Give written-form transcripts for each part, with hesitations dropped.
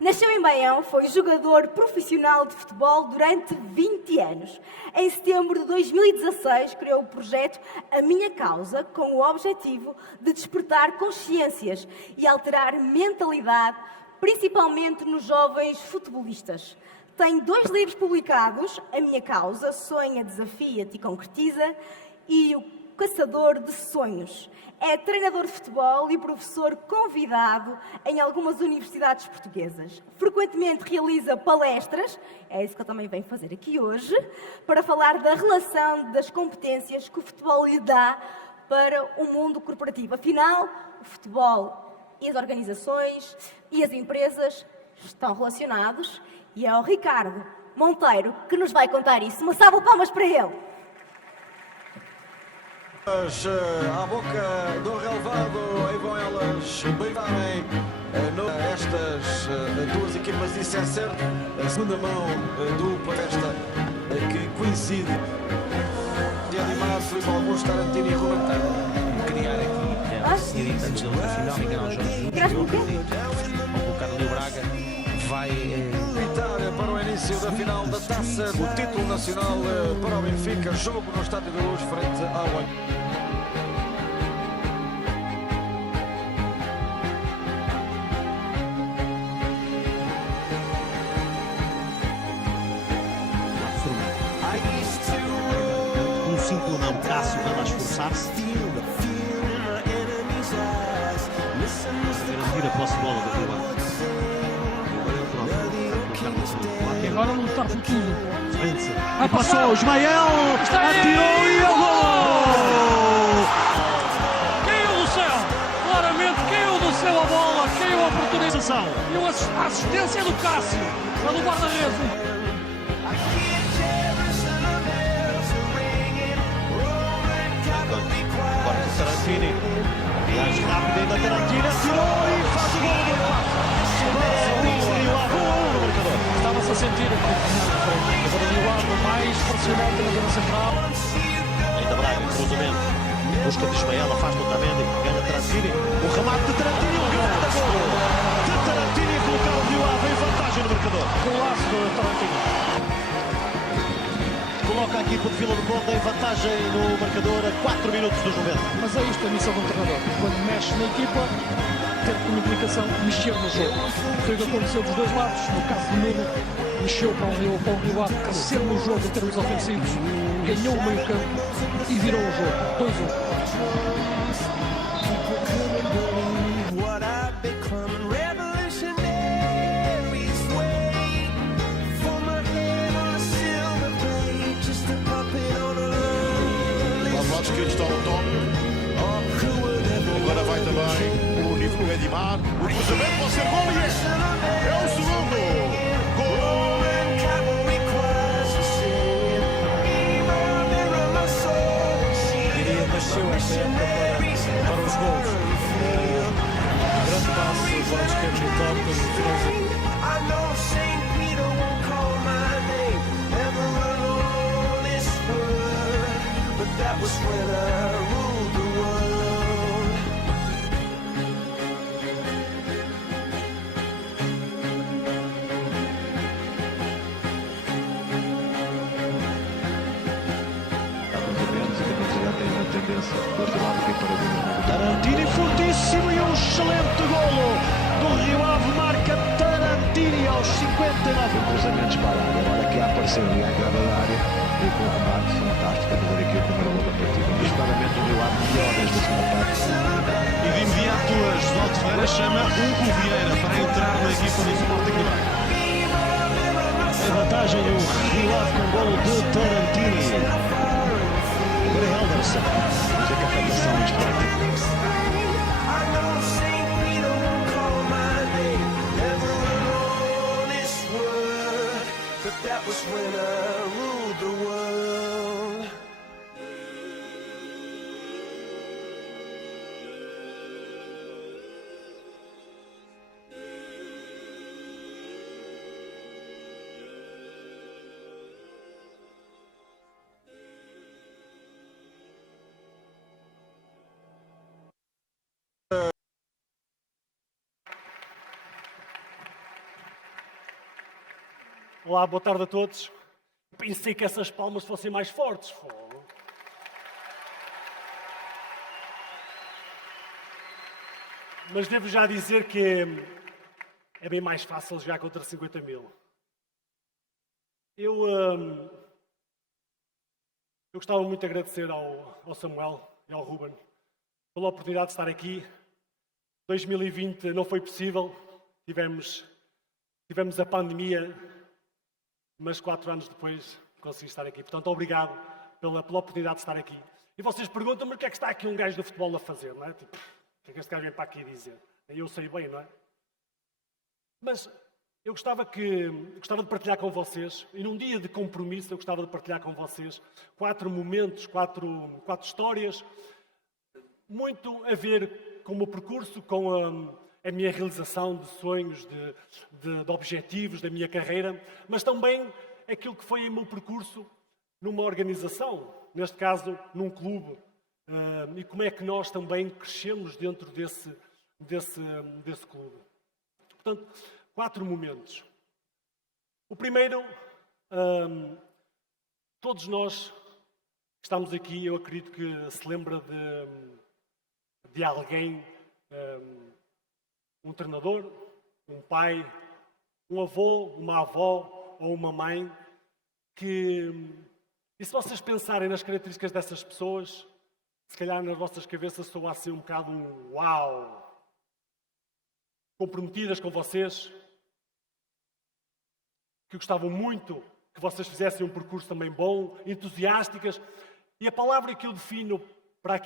Nasceu em Baião, foi jogador profissional de futebol durante 20 anos. Em setembro de 2016, criou o projeto A Minha Causa, com o objetivo de despertar consciências e alterar mentalidade, principalmente nos jovens futebolistas. Tem 2 livros publicados, A Minha Causa, Sonha, Desafia-te e Concretiza, e O Caçador de Sonhos. É treinador de futebol e professor convidado em algumas universidades portuguesas. Frequentemente realiza palestras, é isso que eu também venho fazer aqui hoje, para falar da relação das competências que o futebol lhe dá para o mundo corporativo. Afinal, o futebol e as organizações e as empresas estão relacionados e é o Ricardo Monteiro que nos vai contar isso. Uma salva de palmas para ele. À boca do relevado, aí vão elas beijarem estas duas equipas, isso é certo. A segunda mão do Festa que coincide de animar Filipe Augusto, Tarantino e Ruben. Criar aqui antes da luta final, enganar os jogos. Vão colocar ali o Braga, vai Evitar para o início da final da Taça, o título nacional para o Benfica, jogo no Estádio da Luz frente ao um simples não, Cássio vai lá esforçar-se. Garantir a posse de bola do Rio Ave. E agora lutar por tudo. Vai passou, Ismael atirou e o gol! Caiu do céu! Claramente caiu do céu a bola, caiu a oportunização. E a assistência do Cássio, a do guarda-redes. Agora o Tarantini, viagem rápida ainda Tarantini, atirou e faz o gol do Rio Ave no marcador. Estava-se a sentir agora o Rio Ave mais pressionante na zona central. Ainda Braga, cruzamento, busca de Ismael, afasta o Tamendi, ganha Tarantini, o remate de Tarantini, o grande gol de Tarantini a colocar o Rio Ave em vantagem no marcador. Golaço do Tarantino. Coloca a equipa de Vila do Conde em vantagem no marcador a 4 minutos dos 90. Mas é isto a missão do treinador. Quando mexe na equipa, ter como implicação mexer no jogo. Foi o que aconteceu dos dois lados. No caso do Nuno, mexeu para o Rio Ave, cresceu no jogo em termos ofensivos, ganhou o meio campo e virou o jogo. 2-1. Que está o António. Agora vai também o nível Edimar. O cruzamento pode ser gol e é o segundo. Gol! Diria nasceu esta época para os gols. Grande passe do lado esquerdo no toque. That was when I ruled the world. Tarantini fortíssimo e um excelente golo do Rio Ave, marca Tarantini aos 59. Cruzamento disparado, agora aqui a aparecer ali à entrada da área e com um remate fantástico a fazer aqui o primeiro gol da partida. Mas claramente o Rio Ave melhor nesta segunda parte. E de imediato a Josualdo Ferreira chama Hugo Vieira para entrar na equipa do Sporting de Braga. Em vantagem o Rio Ave com golo de Tarantini. Agora é Helderson. Vamos ver que a falhação isto vai ter. That was when I ruled the world. Olá, boa tarde a todos. Pensei que essas palmas fossem mais fortes. Fogo. Mas devo já dizer que é bem mais fácil jogar contra 50 mil. Eu gostava muito de agradecer ao Samuel e ao Ruben pela oportunidade de estar aqui. 2020 não foi possível, tivemos a pandemia, mas 4 anos depois consegui estar aqui. Portanto, obrigado pela oportunidade de estar aqui. E vocês perguntam-me o que é que está aqui um gajo do futebol a fazer, não é? Tipo, o que é que este gajo vem para aqui dizer? Eu sei bem, não é? Mas eu gostava de partilhar com vocês, e num dia de compromisso eu gostava de partilhar com vocês 4 momentos, 4 histórias, muito a ver com o meu percurso, com a minha realização de sonhos, de objetivos da minha carreira, mas também aquilo que foi o meu percurso numa organização, neste caso num clube, e como é que nós também crescemos dentro desse clube. Portanto, 4 momentos. O primeiro, todos nós que estamos aqui, eu acredito que se lembra de alguém, um treinador, um pai, um avô, uma avó ou uma mãe, e se vocês pensarem nas características dessas pessoas, se calhar nas vossas cabeças soa assim um bocado um uau, comprometidas com vocês, que gostavam muito que vocês fizessem um percurso também bom, entusiásticas. E a palavra que eu defino para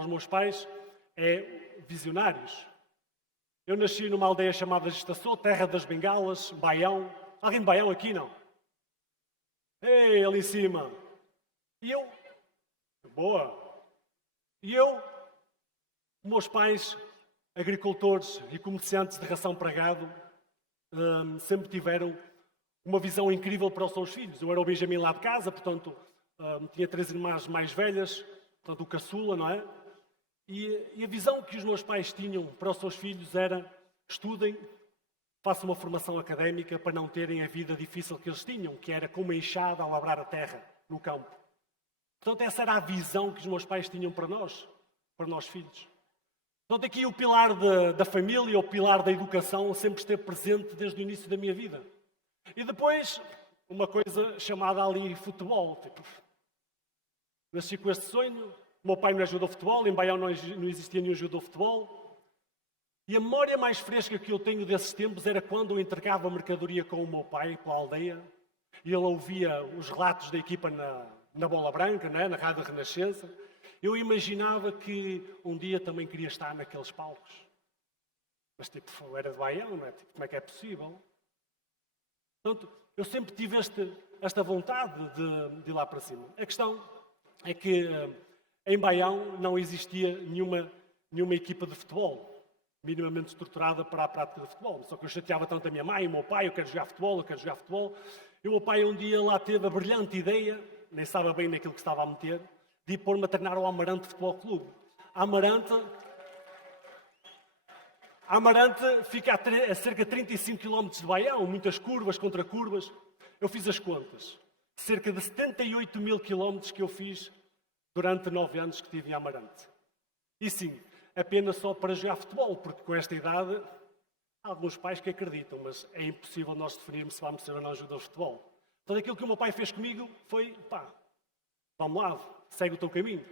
os meus pais, é visionários. Eu nasci numa aldeia chamada Gestaçô, terra das bengalas, Baião. Alguém de Baião aqui, não? Ei, ali em cima. E eu... Boa. E eu, meus pais, agricultores e comerciantes de ração para gado, sempre tiveram uma visão incrível para os seus filhos. Eu era o Benjamin lá de casa, portanto, tinha 3 irmãs mais velhas, portanto, o caçula, não é? E a visão que os meus pais tinham para os seus filhos era: estudem, façam uma formação académica para não terem a vida difícil que eles tinham, que era com uma enxada a labrar a terra no campo. Portanto, essa era a visão que os meus pais tinham para nós filhos. Portanto, aqui o pilar da família, o pilar da educação, sempre esteve presente desde o início da minha vida. E depois, uma coisa chamada ali futebol. Tipo, nasci com este sonho. O meu pai não é jogador de futebol, em Baião não existia nenhum jogador de futebol. E a memória mais fresca que eu tenho desses tempos era quando eu entregava a mercadoria com o meu pai pela aldeia e ele ouvia os relatos da equipa na Bola Branca, né, na Rádio Renascença. Eu imaginava que um dia também queria estar naqueles palcos. Mas tipo, eu era de Baião, não é? Tipo, como é que é possível? Portanto, eu sempre tive esta vontade de ir lá para cima. A questão é que em Baião não existia nenhuma equipa de futebol minimamente estruturada para a prática de futebol. Só que eu chateava tanto a minha mãe e o meu pai: eu quero jogar futebol, eu quero jogar futebol. E o meu pai um dia lá teve a brilhante ideia, nem sabe bem naquilo que estava a meter, de ir pôr-me a treinar ao Amarante Futebol Clube. A Amarante fica a cerca de 35 km de Baião, muitas curvas, contra curvas. Eu fiz as contas. Cerca de 78 mil quilómetros que eu fiz durante 9 anos que estive em Amarante. E sim, apenas só para jogar futebol, porque com esta idade há alguns pais que acreditam, mas é impossível nós definirmos se vamos ser ou não jogadores de futebol. Então aquilo que o meu pai fez comigo foi: pá, vamos lá, segue o teu caminho.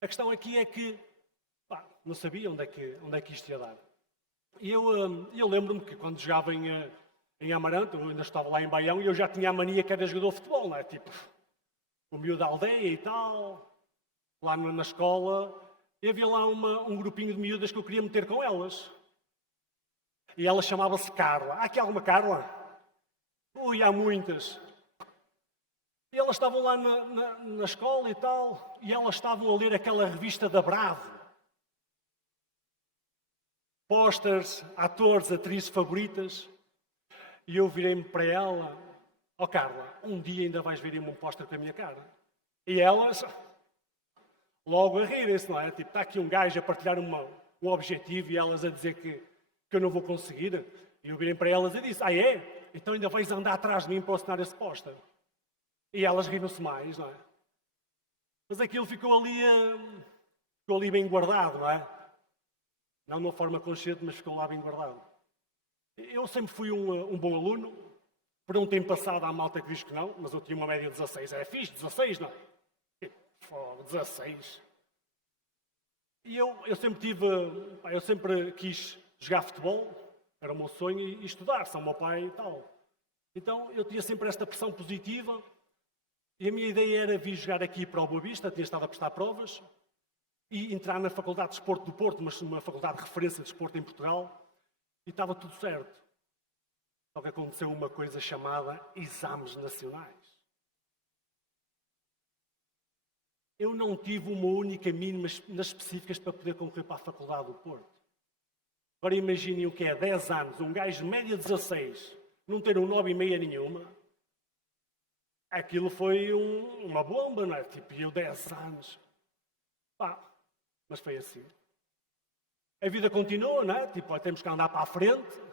A questão aqui é que, pá, não sabia onde é que isto ia dar. E eu lembro-me que quando jogava em Amarante, eu ainda estava lá em Baião, e eu já tinha a mania que era jogador de futebol, não é? Tipo, o miúdo da aldeia e tal, lá na escola, e havia lá um grupinho de miúdas que eu queria meter com elas. E ela chamava-se Carla. Há aqui alguma Carla? Ui, há muitas. E elas estavam lá na escola e tal, e elas estavam a ler aquela revista da Bravo. Pósteres, atores, atrizes favoritas. E eu virei-me para ela: ó Carla, um dia ainda vais ver-me um póster com a minha cara. E elas logo a rirem-se, não é? Tipo, está aqui um gajo a partilhar um objetivo e elas a dizer que eu não vou conseguir. E eu virei para elas e disse: ah é? então ainda vais andar atrás de mim para assinar esse póster. E elas riram-se mais, não é? Mas aquilo ficou ali bem guardado, não é? Não de uma forma consciente, mas ficou lá bem guardado. Eu sempre fui um bom aluno. Por um tempo passado há malta que diz que não, mas eu tinha uma média de 16. É fixe, 16, não é? 16. E eu sempre quis jogar futebol, era o meu sonho, e estudar, são o meu pai e tal. Então eu tinha sempre esta pressão positiva, e a minha ideia era vir jogar aqui para o Boa Vista, tinha estado a prestar provas, e entrar na Faculdade de Desporto do Porto, mas uma faculdade de referência de desporto em Portugal, e estava tudo certo. Só que aconteceu uma coisa chamada exames nacionais. Eu não tive uma única mínima nas específicas para poder concorrer para a Faculdade do Porto. Agora imaginem o que é 10 anos, um gajo de média 16, não ter um 9,5 nenhuma. Aquilo foi uma bomba, não é? Tipo, eu 10 anos. Pá, mas foi assim. A vida continua, não é? Tipo, temos que andar para a frente.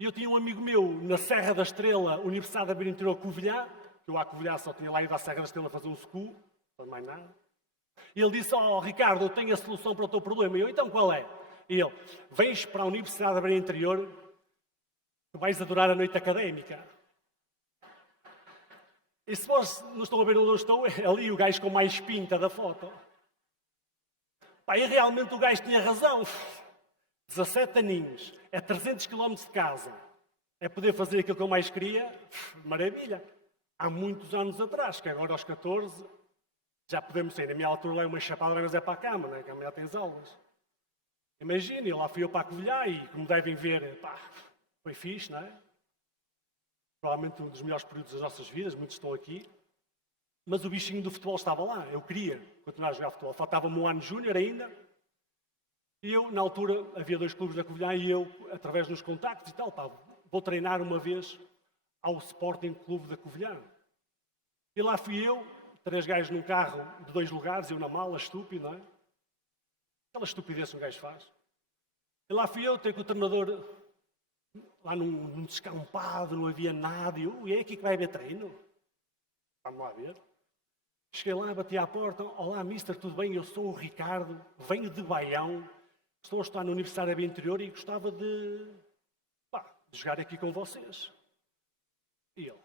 E eu tinha um amigo meu na Serra da Estrela, Universidade de Abril Interior Covilhã, que eu à Covilhã só tinha lá ido à Serra da Estrela fazer um SCU, não mais nada. E ele disse, Ricardo, eu tenho a solução para o teu problema. E eu, então qual é? E ele, vens para a Universidade de Abril Interior, que vais adorar a noite académica. E se vocês não estão a ver onde eu estou, é ali o gajo com mais pinta da foto. Pá, e realmente o gajo tinha razão. 17 aninhos, é 300 km de casa, é poder fazer aquilo que eu mais queria, maravilha. Há muitos anos atrás, que agora aos 14, já podemos sair. Na minha altura lá é uma chapada, mas é para a cama, né? Que amanhã tens aulas. Imaginem, lá fui eu para a Covilhã e, como devem ver, pá, foi fixe, não é? Provavelmente um dos melhores períodos das nossas vidas, muitos estão aqui. Mas o bichinho do futebol estava lá, eu queria continuar a jogar futebol. Faltava-me um ano júnior ainda. E eu, na altura, havia 2 clubes da Covilhã e eu, através dos contactos e tal, pá, vou treinar uma vez ao Sporting Clube da Covilhã. E lá fui eu, 3 gajos num carro de 2 lugares, eu na mala, estúpido, não é? Aquela estupidez que um gajo faz. E lá fui eu, tenho com o treinador lá num descampado, não havia nada, e eu, e é aqui que vai haver treino? Vamos lá ver. Cheguei lá, bati à porta, olá, mister, tudo bem? Eu sou o Ricardo, venho de Baião, estou a estudar na Universidade do Interior e gostava de jogar aqui com vocês. E ele,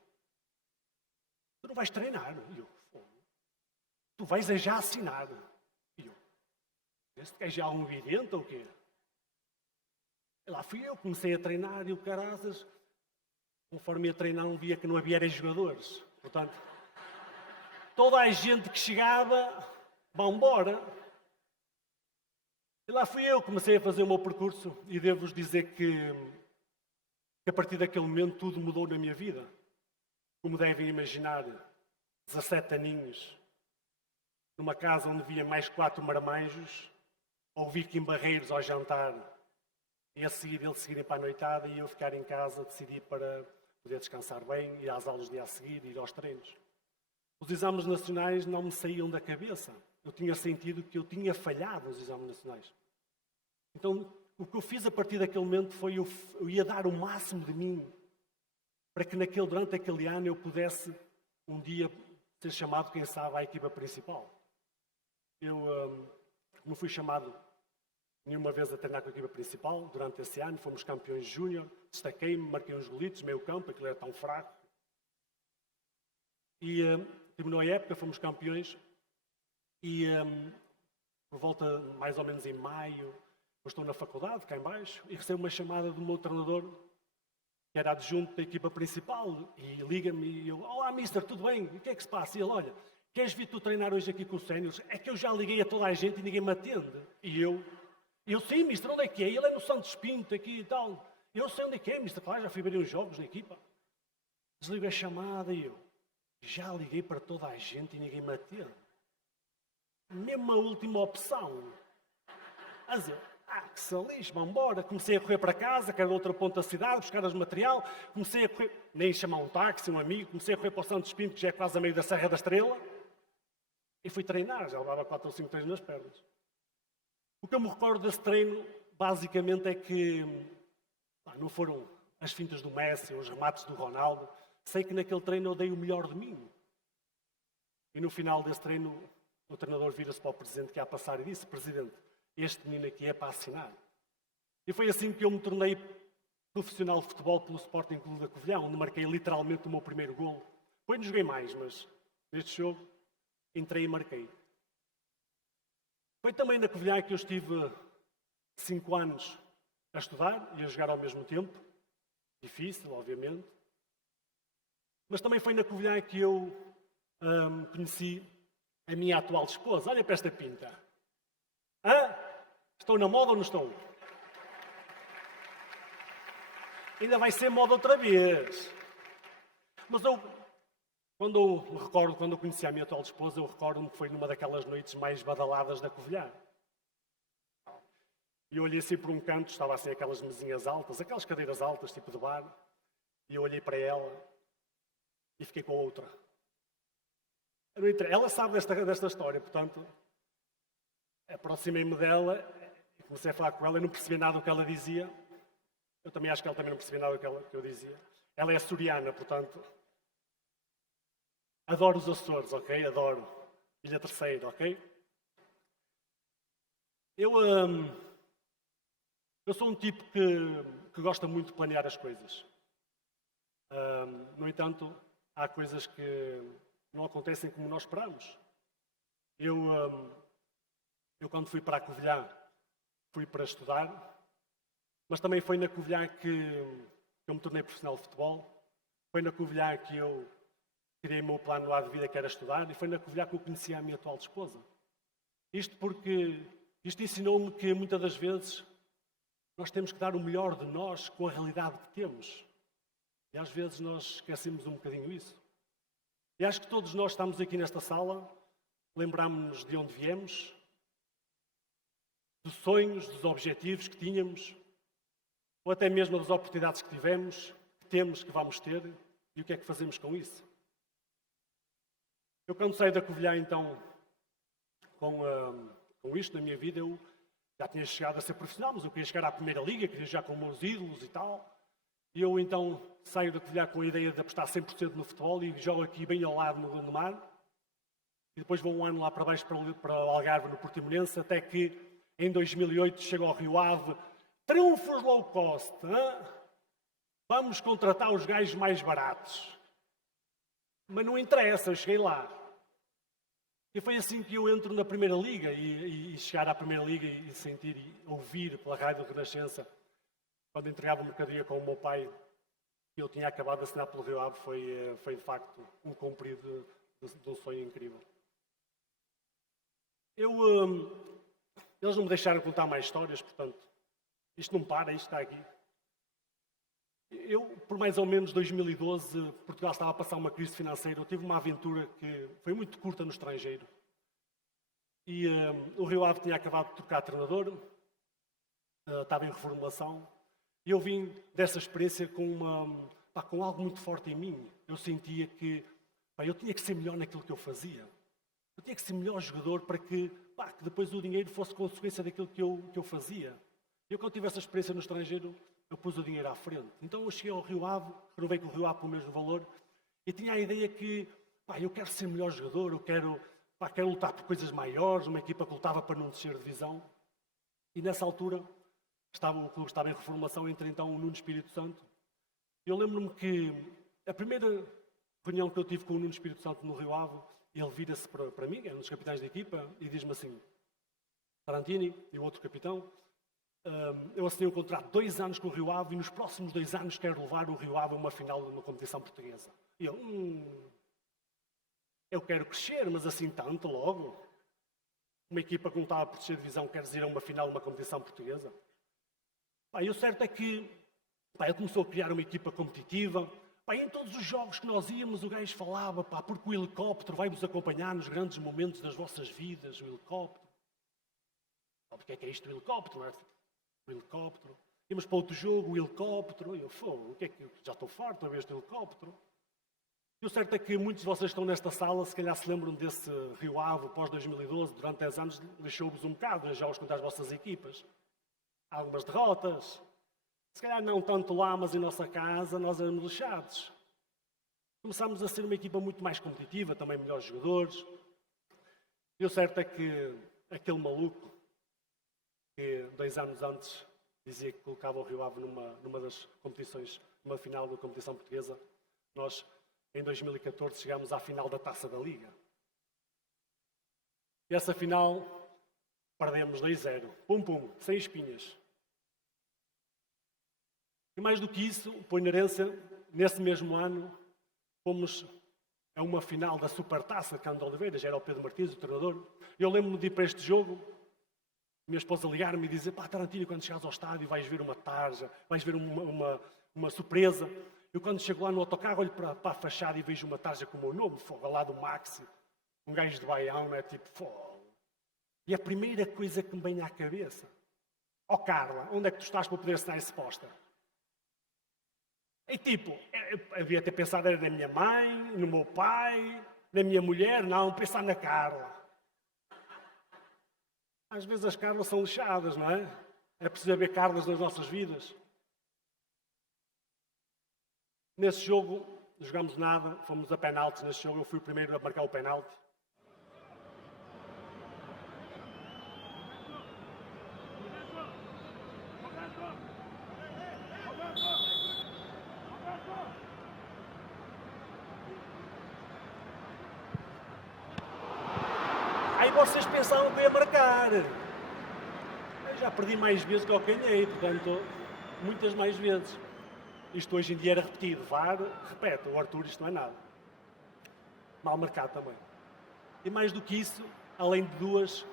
tu não vais treinar? E eu, tu vais é já assinar. E eu, este gajo é algum vidente ou o quê? E lá fui eu, comecei a treinar e o caraças, conforme ia treinar, não via que não havia jogadores. Portanto, toda a gente que chegava, vão embora. E lá fui eu, comecei a fazer o meu percurso e devo-vos dizer que a partir daquele momento tudo mudou na minha vida. Como devem imaginar, 17 aninhos, numa casa onde via mais 4 marmanjos, ouvi Kim Barreiros ao jantar e a seguir eles seguirem para a noitada e eu ficar em casa, decidi para poder descansar bem, ir às aulas do dia a seguir, ir aos treinos. Os exames nacionais não me saíam da cabeça. Eu tinha sentido que eu tinha falhado nos exames nacionais. Então, o que eu fiz a partir daquele momento foi eu ia dar o máximo de mim para que durante aquele ano eu pudesse um dia ser chamado, quem sabe, à equipa principal. Eu não fui chamado nenhuma vez a treinar com a equipa principal durante esse ano, fomos campeões júnior, destaquei-me, marquei uns golitos, meio campo, aquilo era tão fraco. E terminou a época, fomos campeões e por volta, mais ou menos em maio, eu estou na faculdade, cá em baixo, e recebo uma chamada do meu treinador, que era adjunto da equipa principal, e liga-me e eu, olá, mister, tudo bem? O que é que se passa? E ele, olha, queres vir tu treinar hoje aqui com os séniores? É que eu já liguei a toda a gente e ninguém me atende. E eu sim, mister, onde é que é? Ele é no Santos Pinto, aqui e tal. Eu sei onde é que é, mister, claro, já fui ver uns jogos na equipa. Desligo a chamada e eu, já liguei para toda a gente e ninguém me atende. Mesmo a última opção. Mas eu, que salix, vamos embora. Comecei a correr para casa, que era de outra ponta da cidade, buscar os material. Comecei a correr, nem chamar um táxi, um amigo. Comecei a correr para o Santos Pinto, que já é quase a meio da Serra da Estrela. E fui treinar, já levava 4 ou 5 treinos nas pernas. O que eu me recordo desse treino, basicamente, é que não foram as fintas do Messi, os remates do Ronaldo. Sei que naquele treino eu dei o melhor de mim. E no final desse treino, o treinador vira-se para o presidente que ia a passar e disse: Presidente, este menino aqui é para assinar. E foi assim que eu me tornei profissional de futebol pelo Sporting Clube da Covilhã, onde marquei literalmente o meu primeiro golo. Depois não joguei mais, mas neste jogo entrei e marquei. Foi também na Covilhã que eu estive 5 anos a estudar e a jogar ao mesmo tempo. Difícil, obviamente. Mas também foi na Covilhã que eu conheci a minha atual esposa. Olha para esta pinta. Hã? Estou na moda ou não estou? Ainda vai ser moda outra vez. Mas quando eu conheci a minha atual esposa, eu recordo-me que foi numa daquelas noites mais badaladas da Covilhã. E eu olhei assim por um canto, estava assim aquelas mesinhas altas, aquelas cadeiras altas, tipo de bar, e eu olhei para ela e fiquei com a outra. Ela sabe desta história, portanto, aproximei-me dela e comecei a falar com ela, eu não percebi nada do que ela dizia. Eu também acho que ela também não percebia nada do que eu dizia. Ela é açoriana, portanto, adoro os Açores, ok? Adoro. Ilha Terceira, ok? Eu sou um tipo que gosta muito de planear as coisas. No entanto, há coisas que não acontecem como nós esperamos. Eu quando fui para a Covilhã, fui para estudar, mas também foi na Covilhã que eu me tornei profissional de futebol. Foi na Covilhã que eu criei o meu plano lá de vida, que era estudar, e foi na Covilhã que eu conheci a minha atual esposa. Isto ensinou-me que muitas das vezes nós temos que dar o melhor de nós com a realidade que temos. E às vezes nós esquecemos um bocadinho isso. E acho que todos nós estamos aqui nesta sala, lembramos-nos de onde viemos, dos sonhos, dos objetivos que tínhamos, ou até mesmo das oportunidades que tivemos, que temos, que vamos ter, e o que é que fazemos com isso. Eu quando saí da Covilhã, então, com isto na minha vida, eu já tinha chegado a ser profissional, mas eu queria chegar à Primeira Liga, queria jogar com os meus ídolos e tal. E eu então saio da Covilhã com a ideia de apostar 100% no futebol e jogo aqui bem ao lado no Gondomar. E depois vou um ano lá para baixo para o Algarve, no Portimonense, até que em 2008 chego ao Rio Ave. Triunfos low cost. Hein? Vamos contratar os gajos mais baratos. Mas não interessa, eu cheguei lá. E foi assim que eu entro na Primeira Liga e chegar à Primeira Liga e sentir e ouvir pela Rádio Renascença, quando entregava mercadoria com o meu pai, que eu tinha acabado de assinar pelo Rio Ave, foi de facto um cumprido de um sonho incrível. Eles não me deixaram contar mais histórias, portanto, isto não para, isto está aqui. Eu, por mais ou menos 2012, Portugal estava a passar uma crise financeira. Eu tive uma aventura que foi muito curta no estrangeiro. E o Rio Ave tinha acabado de trocar treinador, estava em reformulação. E eu vim dessa experiência com algo muito forte em mim. Eu sentia que eu tinha que ser melhor naquilo que eu fazia. Eu tinha que ser melhor jogador para que depois o dinheiro fosse consequência daquilo que eu fazia. Eu, quando tive essa experiência no estrangeiro, eu pus o dinheiro à frente. Então eu cheguei ao Rio Ave, renovei com o Rio Ave pelo mesmo valor, e tinha a ideia que eu quero ser melhor jogador, eu quero lutar por coisas maiores, uma equipa que lutava para não descer de divisão. E nessa altura, o clube estava em reformulação, entre então o Nuno Espírito Santo. Eu lembro-me que a primeira reunião que eu tive com o Nuno Espírito Santo no Rio Ave, ele vira-se para mim, é um dos capitães da equipa, e diz-me assim: Tarantini, e o outro capitão, eu assinei um contrato de 2 anos com o Rio Ave e nos próximos 2 anos quero levar o Rio Ave a uma final de uma competição portuguesa. E eu quero crescer, mas assim tanto logo? Uma equipa que não estava a proteger a divisão quer dizer a uma final de uma competição portuguesa? E o certo é que ele começou a criar uma equipa competitiva. Em todos os jogos que nós íamos, o gajo falava, porque o helicóptero vai-vos acompanhar nos grandes momentos das vossas vidas, o helicóptero. O que é isto, o helicóptero? Não é? O helicóptero. Íamos para outro jogo, o helicóptero. E eu, o que é que já estou farto a ver este helicóptero? E o certo é que muitos de vocês que estão nesta sala, se calhar se lembram desse Rio Ave pós-2012, durante 10 anos, deixou-vos um bocado, já os contar as vossas equipas. Há algumas derrotas, Se calhar não tanto lá, mas em nossa casa, nós éramos lixados. Começámos a ser uma equipa muito mais competitiva, também melhores jogadores. E o certo é que aquele maluco, que 2 anos antes dizia que colocava o Rio Ave numa das competições, numa final da competição portuguesa, nós, em 2014, chegámos à final da Taça da Liga. E essa final, perdemos 2-0. Pum, sem espinhas. E mais do que isso, o Poiarense, nesse mesmo ano, fomos a uma final da Supertaça de Cândido de Oliveira, já era o Pedro Martins, o treinador. Eu lembro-me de ir para este jogo, minha esposa ligar-me e dizer: pá, Tarantino, quando chegares ao estádio vais ver uma tarja, vais ver uma surpresa. Eu quando chego lá no autocarro olho para a fachada e vejo uma tarja com o meu nome, fogo, ao lado do Maxi, um gajo de Baião, não é? Tipo, fogo. E a primeira coisa que me vem à cabeça: ó Carla, onde é que tu estás para poder assinar esse póster? E tipo, eu devia ter pensado era na minha mãe, no meu pai, na minha mulher, não, pensar na Carla. Às vezes as Carlas são lixadas, não é? É preciso haver Carlas nas nossas vidas. Nesse jogo, não jogámos nada, fomos a penaltis nesse jogo, eu fui o primeiro a marcar o penalti. Aí vocês pensavam que eu ia marcar. Eu já perdi mais vezes que eu ganhei, portanto, muitas mais vezes. Isto hoje em dia era repetido. VAR, repete, o Arthur, isto não é nada. Mal marcado também. E mais do que isso, além de 2,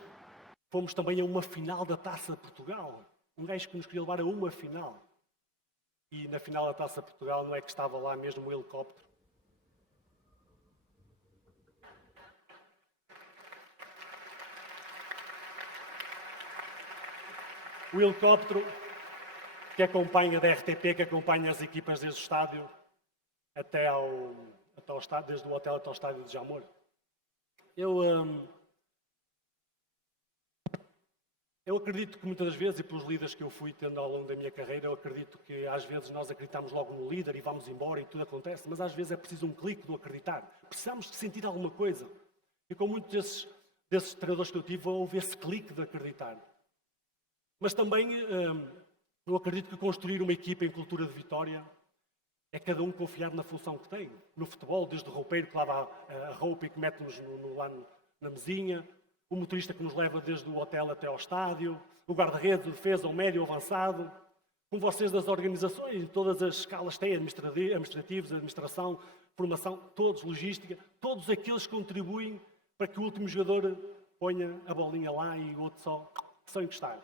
fomos também a uma final da Taça de Portugal. Um gajo que nos queria levar a uma final. E na final da Taça de Portugal não é que estava lá mesmo o helicóptero. O helicóptero que acompanha da RTP, que acompanha as equipas desde o estádio até ao estádio, desde o hotel até ao estádio de Jamor. Eu acredito que muitas das vezes, e pelos líderes que eu fui tendo ao longo da minha carreira, eu acredito que às vezes nós acreditamos logo no líder e vamos embora e tudo acontece, mas às vezes é preciso um clique do acreditar. Precisamos de sentir alguma coisa. E com muitos desses treinadores que eu tive, houve esse clique de acreditar. Mas também eu acredito que construir uma equipa em cultura de vitória é cada um confiar na função que tem. No futebol, desde o roupeiro que lava a roupa e que mete-nos lá na mesinha, o motorista que nos leva desde o hotel até ao estádio, o guarda-redes, o defesa, o médio, o avançado, com vocês das organizações, todas as escalas têm, administrativos, administração, formação, todos, logística, todos aqueles que contribuem para que o último jogador ponha a bolinha lá e o outro só encostar.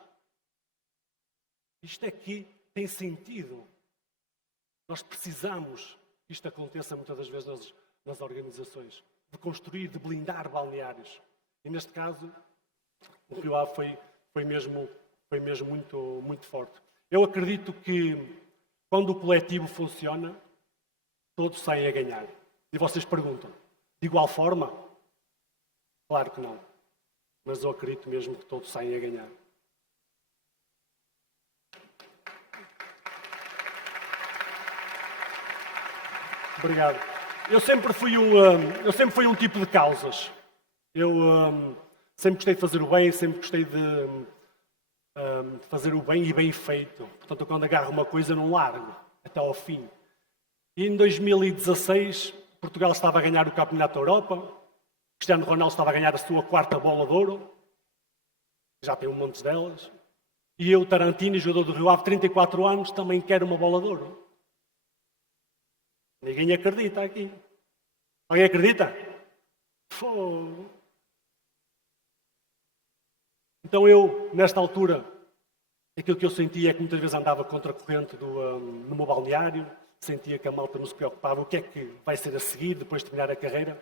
Isto aqui tem sentido. Nós precisamos que isto aconteça muitas das vezes nas organizações. De construir, de blindar balneários. E neste caso, o Rio Ave foi mesmo muito, muito forte. Eu acredito que quando o coletivo funciona, todos saem a ganhar. E vocês perguntam, de igual forma? Claro que não. Mas eu acredito mesmo que todos saem a ganhar. Obrigado. Eu sempre fui um tipo de causas. Eu sempre gostei de fazer o bem, sempre gostei de fazer o bem e bem feito. Portanto, quando agarro uma coisa, não largo até ao fim. E em 2016, Portugal estava a ganhar o Campeonato da Europa. Cristiano Ronaldo estava a ganhar a sua 4ª bola de ouro. Já tem um monte delas. E eu, Tarantino, jogador do Rio Ave, 34 anos, também quero uma bola de ouro. Ninguém acredita aqui. Alguém acredita? Fogo. Então eu, nesta altura, aquilo que eu sentia é que muitas vezes andava contra a corrente no meu balneário, sentia que a malta não se preocupava, o que é que vai ser a seguir, depois de terminar a carreira.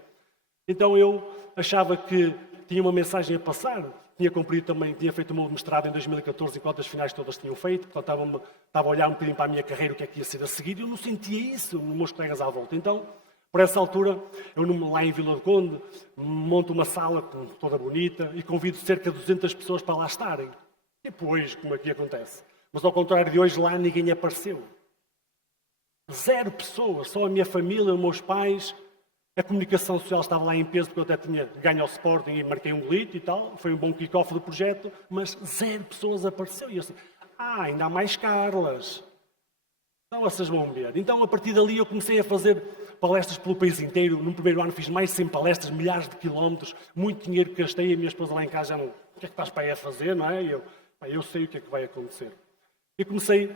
Então eu achava que tinha uma mensagem a passar, tinha cumprido também, tinha feito o meu mestrado em 2014, enquanto as finais todas tinham feito, portanto estava a olhar um bocadinho para a minha carreira, o que é que ia ser a seguir, e eu não sentia isso nos meus colegas à volta. Então, por essa altura, eu lá em Vila do Conde, monto uma sala toda bonita e convido cerca de 200 pessoas para lá estarem. Tipo hoje, como aqui acontece. Mas ao contrário de hoje, lá ninguém apareceu. 0 pessoas, só a minha família, os meus pais. A comunicação social estava lá em peso, porque eu até tinha ganho ao Sporting e marquei um golito e tal. Foi um bom kick-off do projeto, mas 0 pessoas apareceu. E eu assim, ainda há mais Carlas. Então vocês vão ver. Então, a partir dali, eu comecei a fazer palestras pelo país inteiro. No primeiro ano fiz mais de 100 palestras, milhares de quilómetros, muito dinheiro que gastei. A minha esposa lá em casa já não... O que é que estás para aí a fazer, não é? E eu sei o que é que vai acontecer. E comecei,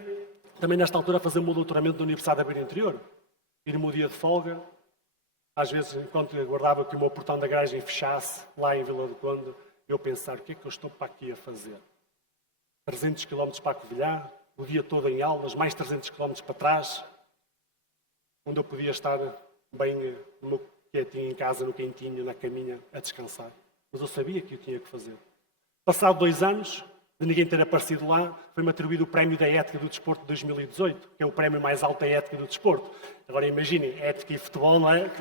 também nesta altura, a fazer o meu doutoramento na Universidade da Beira Interior. Ir no meu dia de folga. Às vezes, enquanto aguardava que o meu portão da garagem fechasse, lá em Vila do Conde, eu pensar, o que é que eu estou para aqui a fazer? 300 km para a Covilhã, o dia todo em aulas, mais 300 km para trás, onde eu podia estar bem no meu quietinho em casa, no quentinho, na caminha, a descansar. Mas eu sabia que eu tinha que fazer. Passado 2 anos, de ninguém ter aparecido lá, foi-me atribuído o Prémio da Ética do Desporto de 2018, que é o prémio mais alto da ética do desporto. Agora imaginem, ética e futebol, não é?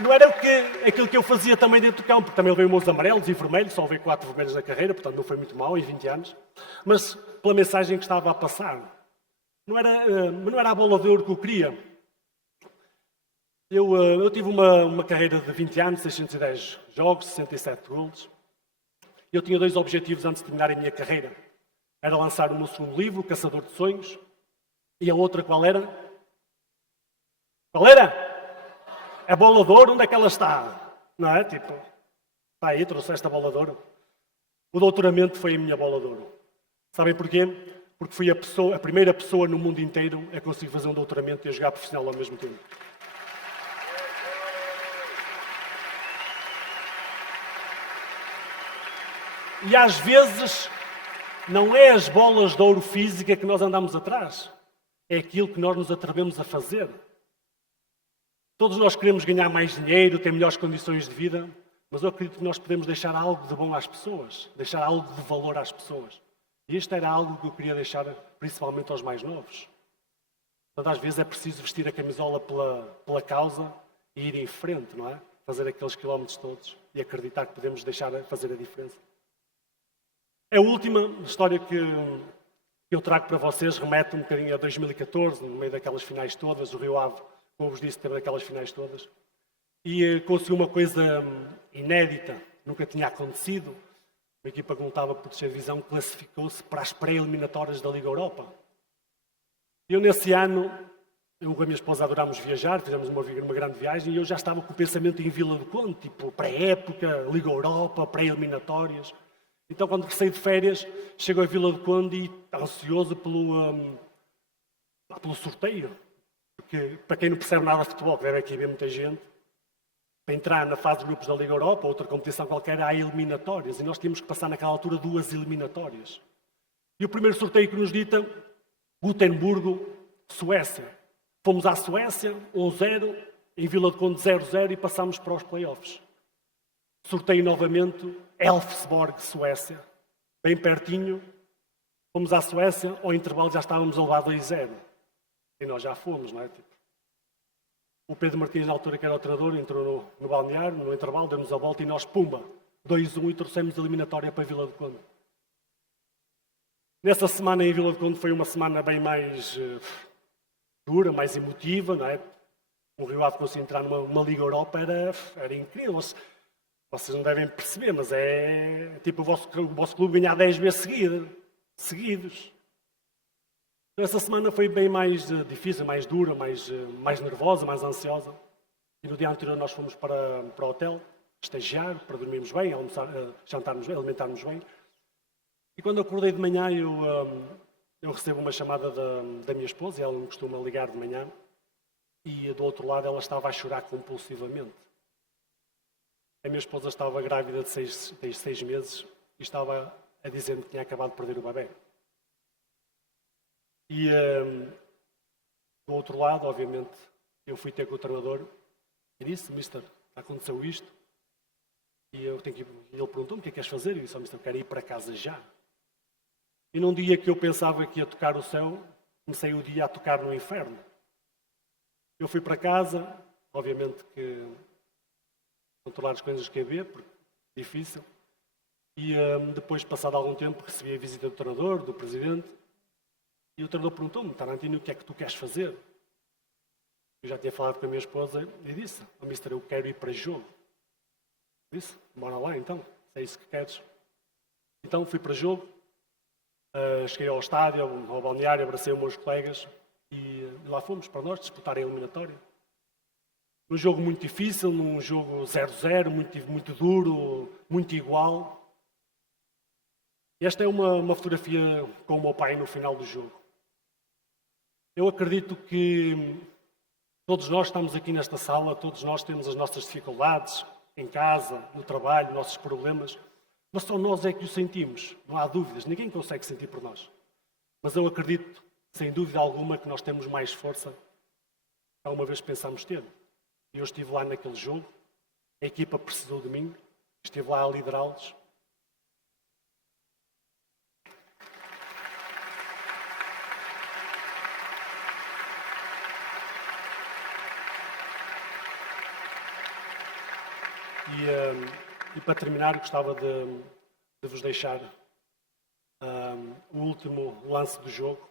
Não era aquilo que eu fazia também dentro do campo, porque também levei meus amarelos e vermelhos, só levei 4 vermelhos na carreira, portanto não foi muito mal em 20 anos, mas pela mensagem que estava a passar. Não era a bola de ouro que eu queria. Eu tive uma carreira de 20 anos, 610 jogos, 67 golos. Eu tinha 2 objetivos antes de terminar a minha carreira. Era lançar o meu segundo livro, Caçador de Sonhos, e a outra qual era? Qual era? A bola de ouro, onde é que ela está? Não é? Tipo, está aí, trouxeste a bola de ouro. O doutoramento foi a minha bola de ouro. Sabem porquê? Porque fui a primeira pessoa no mundo inteiro a conseguir fazer um doutoramento e a jogar profissional ao mesmo tempo. E às vezes não é as bolas de ouro física que nós andamos atrás. É aquilo que nós nos atrevemos a fazer. Todos nós queremos ganhar mais dinheiro, ter melhores condições de vida, mas eu acredito que nós podemos deixar algo de bom às pessoas, deixar algo de valor às pessoas. E isto era algo que eu queria deixar principalmente aos mais novos. Portanto, às vezes é preciso vestir a camisola pela causa e ir em frente, não é? Fazer aqueles quilómetros todos e acreditar que podemos deixar fazer a diferença. A última história que eu trago para vocês remete um bocadinho a 2014, no meio daquelas finais todas, o Rio Ave, como vos disse, teve aquelas finais todas, e conseguiu uma coisa inédita, nunca tinha acontecido. Uma equipa que não estava por terceira divisão classificou-se para as pré-eliminatórias da Liga Europa. Eu, nesse ano, eu com a minha esposa adorámos viajar, fizemos uma grande viagem, e eu já estava com o pensamento em Vila do Conde, tipo pré-época, Liga Europa, pré-eliminatórias. Então, quando regressei de férias, chego a Vila do Conde e ansioso pelo sorteio. Porque, para quem não percebe nada de futebol, que deve aqui haver muita gente, para entrar na fase de grupos da Liga Europa, ou outra competição qualquer, há eliminatórias. E nós tínhamos que passar naquela altura 2 eliminatórias. E o primeiro sorteio que nos dita, Gotemburgo, Suécia. Fomos à Suécia, 1-0, em Vila do Conde 0-0 e passámos para os playoffs. Sorteio novamente, Elfsborg, Suécia. Bem pertinho. Fomos à Suécia, ao intervalo já estávamos a levar 2-0. E nós já fomos, não é? Tipo, o Pedro Martins, na altura que era o treinador, entrou no balneário, no intervalo, deu-nos a volta e nós, pumba, 2-1 e trouxemos a eliminatória para a Vila do Conde. Nessa semana em Vila do Conde foi uma semana bem mais dura, mais emotiva, não é? O Rio Ave conseguiu entrar numa Liga Europa, era incrível. Vocês não devem perceber, mas é tipo o vosso clube ganhar 10 vezes seguidos. Então, essa semana foi bem mais difícil, mais dura, mais nervosa, mais ansiosa. E no dia anterior nós fomos para o hotel, estagiar, para dormirmos bem, jantarmos bem, alimentarmos bem. E quando eu acordei de manhã, eu recebo uma chamada da minha esposa, e ela me costuma ligar de manhã, e do outro lado ela estava a chorar compulsivamente. A minha esposa estava grávida de 6 meses e estava a dizer-me que tinha acabado de perder o bebê. E do outro lado, obviamente, eu fui ter com o treinador e disse, Mister, aconteceu isto. E ele perguntou-me o que é que queres fazer? E eu disse, Mister, eu quero ir para casa já. E num dia que eu pensava que ia tocar o céu, comecei o dia a tocar no inferno. Eu fui para casa, obviamente que controlar as coisas que havia, porque é difícil. E depois, passado algum tempo, recebi a visita do treinador, do presidente, e o treinador perguntou-me: Tarantino, o que é que tu queres fazer? Eu já tinha falado com a minha esposa e disse: mister, eu quero ir para jogo. Disse: bora lá então, se é isso que queres. Então fui para jogo, cheguei ao estádio, ao balneário, abracei os meus colegas e lá fomos para nós disputar a eliminatória. Num jogo muito difícil, num jogo 0-0, muito duro, muito igual. Esta é uma fotografia com o meu pai no final do jogo. Eu acredito que todos nós estamos aqui nesta sala, todos nós temos as nossas dificuldades em casa, no trabalho, nossos problemas, mas só nós é que o sentimos, não há dúvidas, ninguém consegue sentir por nós. Mas eu acredito, sem dúvida alguma, que nós temos mais força que alguma vez pensámos ter. Eu estive lá naquele jogo, a equipa precisou de mim, estive lá a liderá-los. E para terminar, gostava de vos deixar o último lance do jogo,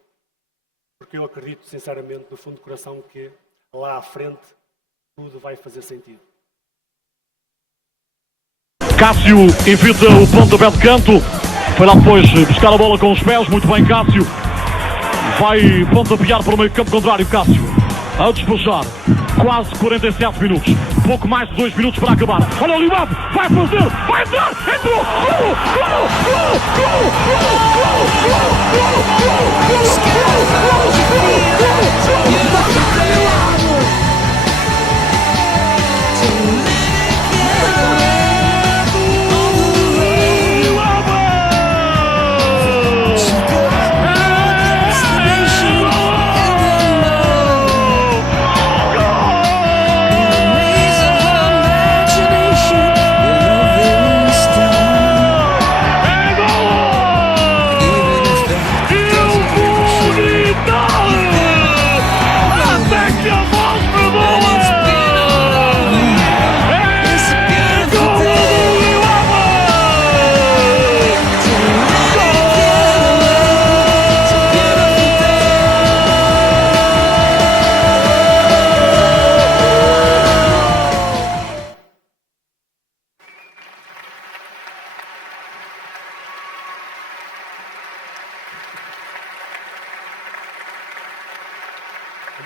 porque eu acredito sinceramente, do fundo do coração, que lá à frente tudo vai fazer sentido. Cássio evita o pontapé de canto, foi lá depois buscar a bola com os pés, muito bem Cássio, vai pontapear para o meio campo contrário, Cássio, a despejar, quase 47 minutos, pouco mais de 2 minutos para acabar, olha o Limato, vai fazer, vai entrar, entrou, gol, gol, gol, gol, gol,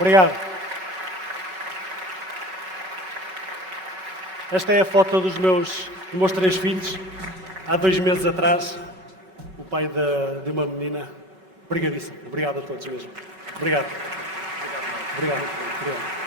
Obrigado. Esta é a foto dos meus 3 filhos, há 2 meses atrás, o pai de uma menina. Obrigadíssimo. Obrigado a todos mesmo. Obrigado. Obrigado.